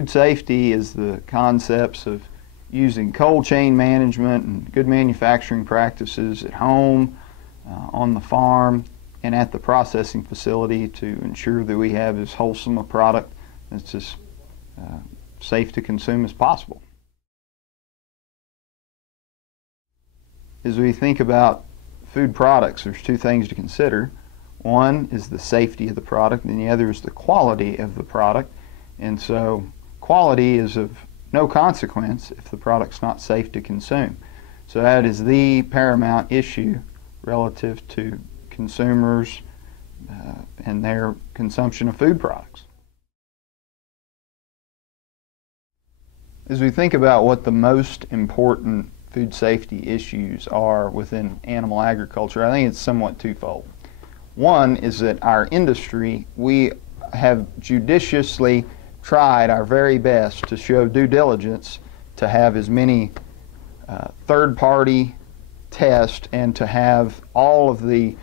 Food safety is the concepts of using cold chain management and good manufacturing practices at home, on the farm, and at the processing facility to ensure that we have as wholesome a product that's as safe to consume as possible. As we think about food products, there's two things to consider. One is the safety of the product, and the other is the quality of the product. And so quality is of no consequence if the product's not safe to consume. So that is the paramount issue relative to consumers and their consumption of food products. As we think about what the most important food safety issues are within animal agriculture, I think it's somewhat twofold. One is that our industry, we have judiciously tried our very best to show due diligence to have as many third-party tests and to have all of the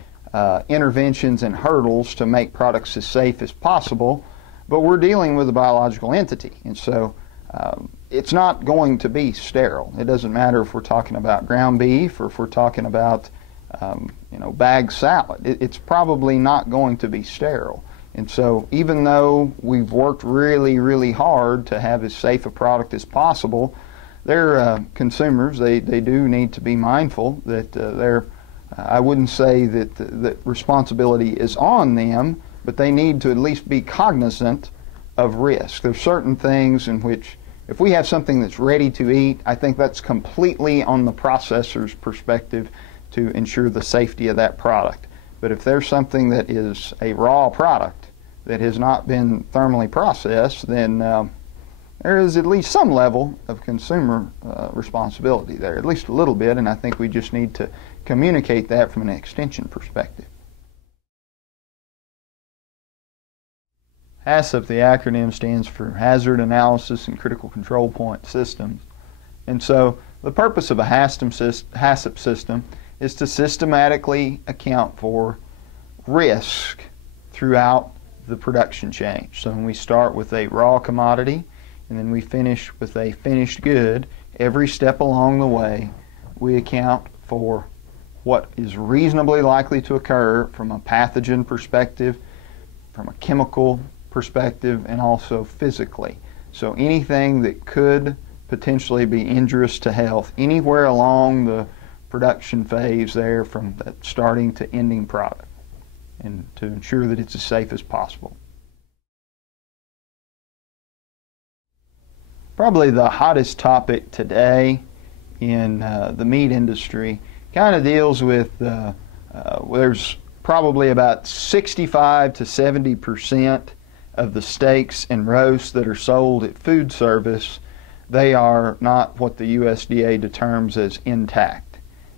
interventions and hurdles to make products as safe as possible, but we're dealing with a biological entity, and so it's not going to be sterile. It doesn't matter if we're talking about ground beef or if we're talking about bagged salad. It's probably not going to be sterile. And so even though we've worked really, really hard to have as safe a product as possible, their consumers, they do need to be mindful that I wouldn't say that responsibility is on them, but they need to at least be cognizant of risk. There's certain things in which if we have something that's ready to eat, I think that's completely on the processor's perspective to ensure the safety of that product. But if there's something that is a raw product that has not been thermally processed, then there is at least some level of consumer responsibility there, at least a little bit, and I think we just need to communicate that from an extension perspective. HACCP, the acronym, stands for Hazard Analysis and Critical Control Point Systems. And so the purpose of a HACCP system is to systematically account for risk throughout the production chain. So when we start with a raw commodity and then we finish with a finished good, every step along the way we account for what is reasonably likely to occur from a pathogen perspective, from a chemical perspective, and also physically. So anything that could potentially be injurious to health anywhere along the production phase there, from that starting to ending product, and to ensure that it's as safe as possible. Probably the hottest topic today in the meat industry kind of deals with there's probably about 65 to 70% of the steaks and roasts that are sold at food service, they are not what the USDA determines as intact.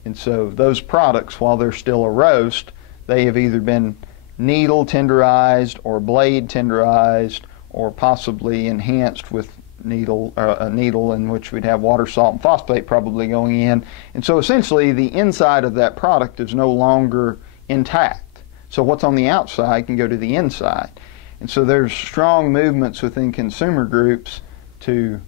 And so those products, while they're still a roast, they have either been needle tenderized or blade tenderized or possibly enhanced with a needle in which we'd have water, salt, and phosphate probably going in. And so essentially the inside of that product is no longer intact. So what's on the outside can go to the inside. And so there's strong movements within consumer groups to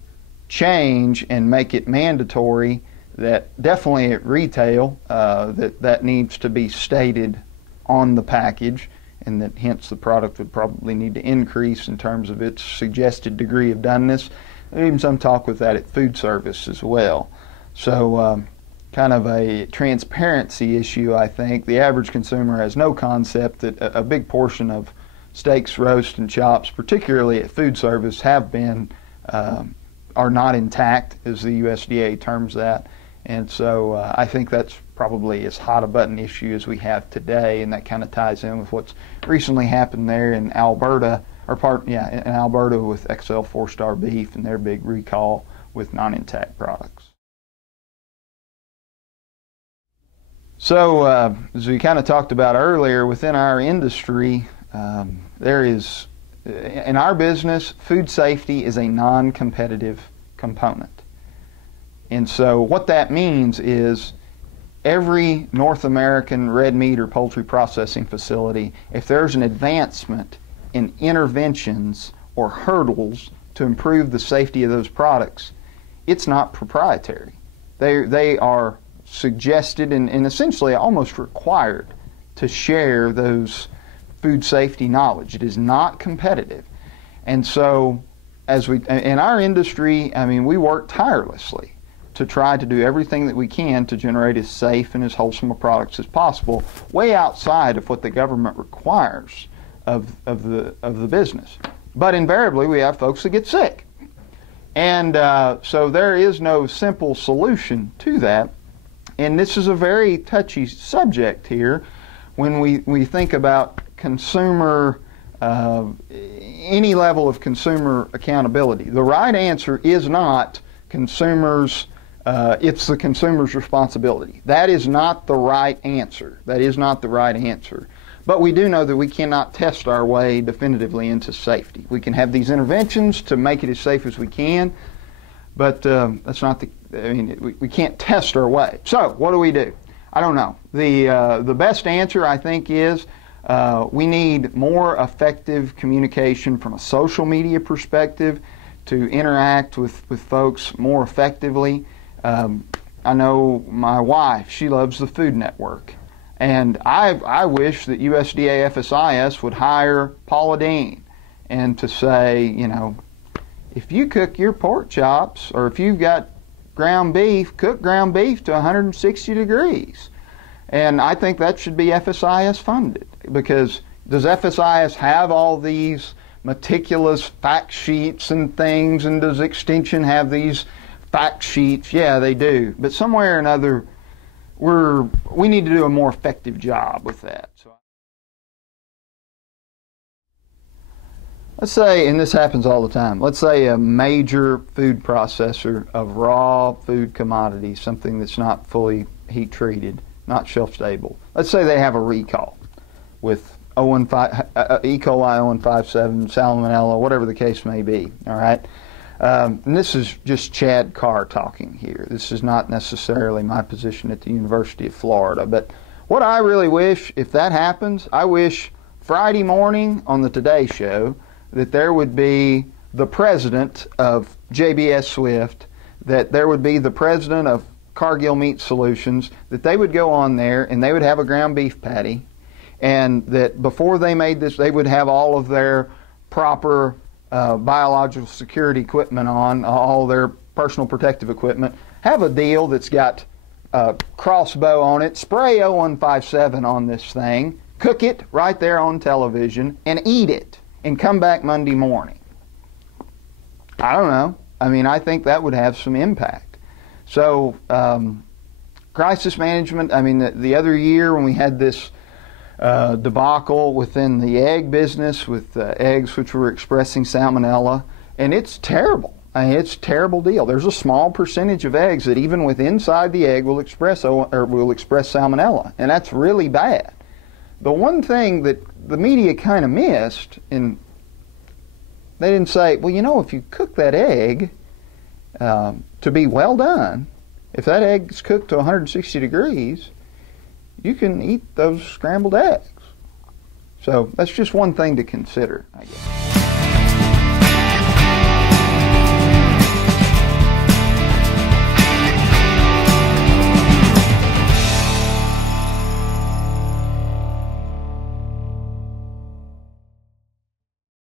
change and make it mandatory that definitely at retail that needs to be stated on the package, and that hence the product would probably need to increase in terms of its suggested degree of doneness. There's even some talk with that at food service as well. So kind of a transparency issue, I think. The average consumer has no concept that a big portion of steaks, roast, and chops, particularly at food service, have been are not intact, as the USDA terms that. And so I think that's probably as hot a button issue as we have today, and that kind of ties in with what's recently happened there in Alberta, in Alberta with XL 4-star beef and their big recall with non-intact products. So as we kind of talked about earlier, within our industry, there is, in our business, food safety is a non-competitive component. And so what that means is every North American red meat or poultry processing facility, if there's an advancement in interventions or hurdles to improve the safety of those products, it's not proprietary. They are suggested and essentially almost required to share those food safety knowledge. It is not competitive. And so as we, in our industry, I mean, we work tirelessly to try to do everything that we can to generate as safe and as wholesome a products as possible, way outside of what the government requires of the business. But invariably, we have folks that get sick. And so there is no simple solution to that. And this is a very touchy subject here when we think about consumer, any level of consumer accountability. The right answer is not consumers, it's the consumer's responsibility. That is not the right answer. That is not the right answer. But we do know that we cannot test our way definitively into safety. We can have these interventions to make it as safe as we can, but that's not the, I mean, we can't test our way. So what do? I don't know. The best answer, I think, is we need more effective communication from a social media perspective to interact with folks more effectively. I know my wife, she loves the Food Network. And I wish that USDA FSIS would hire Paula Dean and to say, you know, if you cook your pork chops or if you've got ground beef, cook ground beef to 160 degrees. And I think that should be FSIS funded, because does FSIS have all these meticulous fact sheets and things, and does Extension have these fact sheets? Yeah, they do. But somewhere or another, we need to do a more effective job with that. So, let's say, and this happens all the time, let's say a major food processor of raw food commodities, something that's not fully heat treated, not shelf stable. Let's say they have a recall with E. coli 0157, salmonella, whatever the case may be, all right? And this is just Chad Carr talking here. This is not necessarily my position at the University of Florida. But what I really wish, if that happens, I wish Friday morning on the Today Show that there would be the president of JBS Swift, that there would be the president of Cargill Meat Solutions, that they would go on there and they would have a ground beef patty, and that before they made this, they would have all of their proper biological security equipment on, all their personal protective equipment, have a deal that's got a crossbow on it, spray 0157 on this thing, cook it right there on television, and eat it, and come back Monday morning. I don't know. I mean, I think that would have some impact. So, crisis management, I mean, the other year when we had this debacle within the egg business with eggs which were expressing salmonella, and it's terrible. I mean, it's a terrible deal. There's a small percentage of eggs that even with inside the egg will express salmonella, and that's really bad. The one thing that the media kind of missed, and they didn't say, well, you know, if you cook that egg to be well done, if that egg's cooked to 160 degrees, you can eat those scrambled eggs. So that's just one thing to consider, I guess.